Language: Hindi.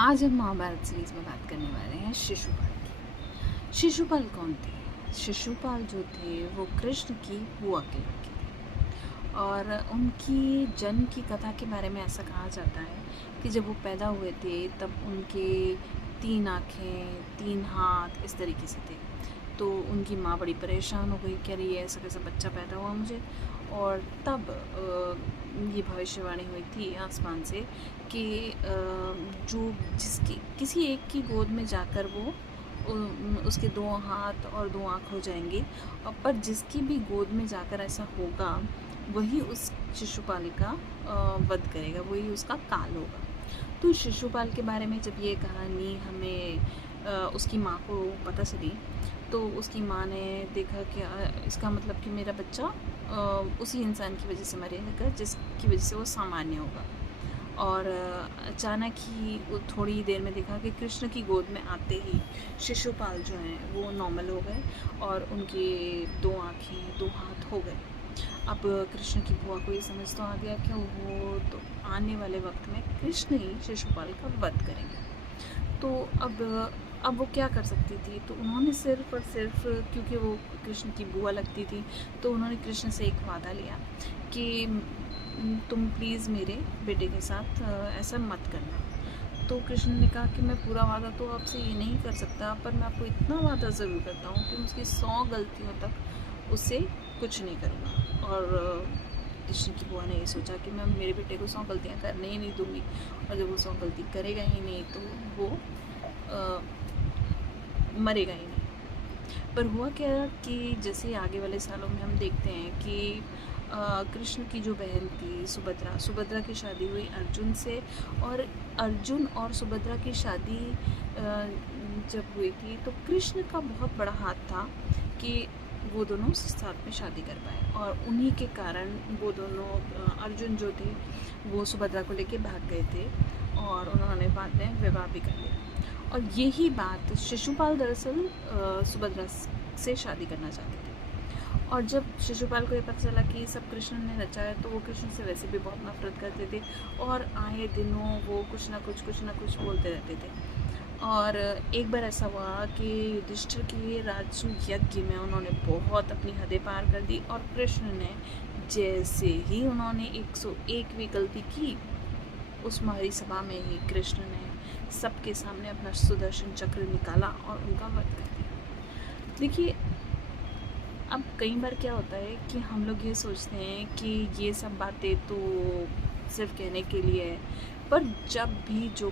आज हम महाभारत सीरीज में बात करने वाले हैं शिशुपाल की। शिशुपाल कौन थे? शिशुपाल जो थे वो कृष्ण की बुआ के लड़के थे और उनकी जन्म की कथा के बारे में ऐसा कहा जाता है कि जब वो पैदा हुए थे तब उनके 3 आँखें 3 हाथ इस तरीके से थे। तो उनकी माँ बड़ी परेशान हो गई कि अरे ये ऐसा कैसा बच्चा पैदा हुआ मुझे। और तब ये भविष्यवाणी हुई थी आसमान से कि जो जिसकी किसी एक की गोद में जाकर वो उसके 2 हाथ और 2 आँख हो जाएंगे, और पर जिसकी भी गोद में जाकर ऐसा होगा वही उस शिशुपाल का वध करेगा, वही उसका काल होगा। तो शिशुपाल के बारे में जब ये कहानी हमें उसकी माँ को पता चली तो उसकी माँ ने देखा कि इसका मतलब कि मेरा बच्चा उसी इंसान की वजह से मरेगा जिसकी वजह से वो सामान्य होगा। और अचानक ही वो थोड़ी देर में देखा कि कृष्ण की गोद में आते ही शिशुपाल जो हैं वो नॉर्मल हो गए और उनके 2 आँखें 2 हाथ हो गए। अब कृष्ण की बुआ को ये समझ तो आ गया कि वो तो आने वाले वक्त में कृष्ण ही शिशुपाल का वध करेंगे। तो अब वो क्या कर सकती थी? तो उन्होंने सिर्फ और सिर्फ, क्योंकि वो कृष्ण की बुआ लगती थी, तो उन्होंने कृष्ण से एक वादा लिया कि तुम प्लीज़ मेरे बेटे के साथ ऐसा मत करना। तो कृष्ण ने कहा कि मैं पूरा वादा तो आपसे ये नहीं कर सकता, पर मैं आपको इतना वादा ज़रूर करता हूँ कि उसकी 100 गलतियों तक उससे कुछ नहीं करूँगा। और कृष्ण की बुआ ने ये सोचा कि मैं मेरे बेटे को 100 गलतियाँ करने ही नहीं दूँगी, और जब वो 100 गलती करेगा ही नहीं तो वो मरेगा ही नहीं। पर हुआ क्या कि जैसे आगे वाले सालों में हम देखते हैं कि कृष्ण की जो बहन थी सुभद्रा की शादी हुई अर्जुन से, और अर्जुन और सुभद्रा की शादी जब हुई थी तो कृष्ण का बहुत बड़ा हाथ था कि वो दोनों साथ में शादी कर पाए, और उन्हीं के कारण वो दोनों अर्जुन जो थे वो सुभद्रा को लेके भाग गए थे और उन्होंने बाद में विवाह भी कर लिया। और यही बात शिशुपाल दरअसल सुभद्रा से शादी करना चाहते थे। और जब शिशुपाल को ये पता चला कि सब कृष्ण ने रचा है तो वो कृष्ण से वैसे भी बहुत नफरत करते थे और आए दिनों वो कुछ ना कुछ बोलते रहते थे। और एक बार ऐसा हुआ कि युधिष्ठिर के राजसूय यज्ञ में उन्होंने बहुत अपनी हदें पार कर दी, और कृष्ण ने जैसे ही उन्होंने 101वीं गलती की, उस महरी सभा में ही कृष्ण ने सबके सामने अपना सुदर्शन चक्र निकाला और उनका वध कर दिया। देखिए, अब कई बार क्या होता है कि हम लोग ये सोचते हैं कि ये सब बातें तो सिर्फ कहने के लिए है, पर जब भी जो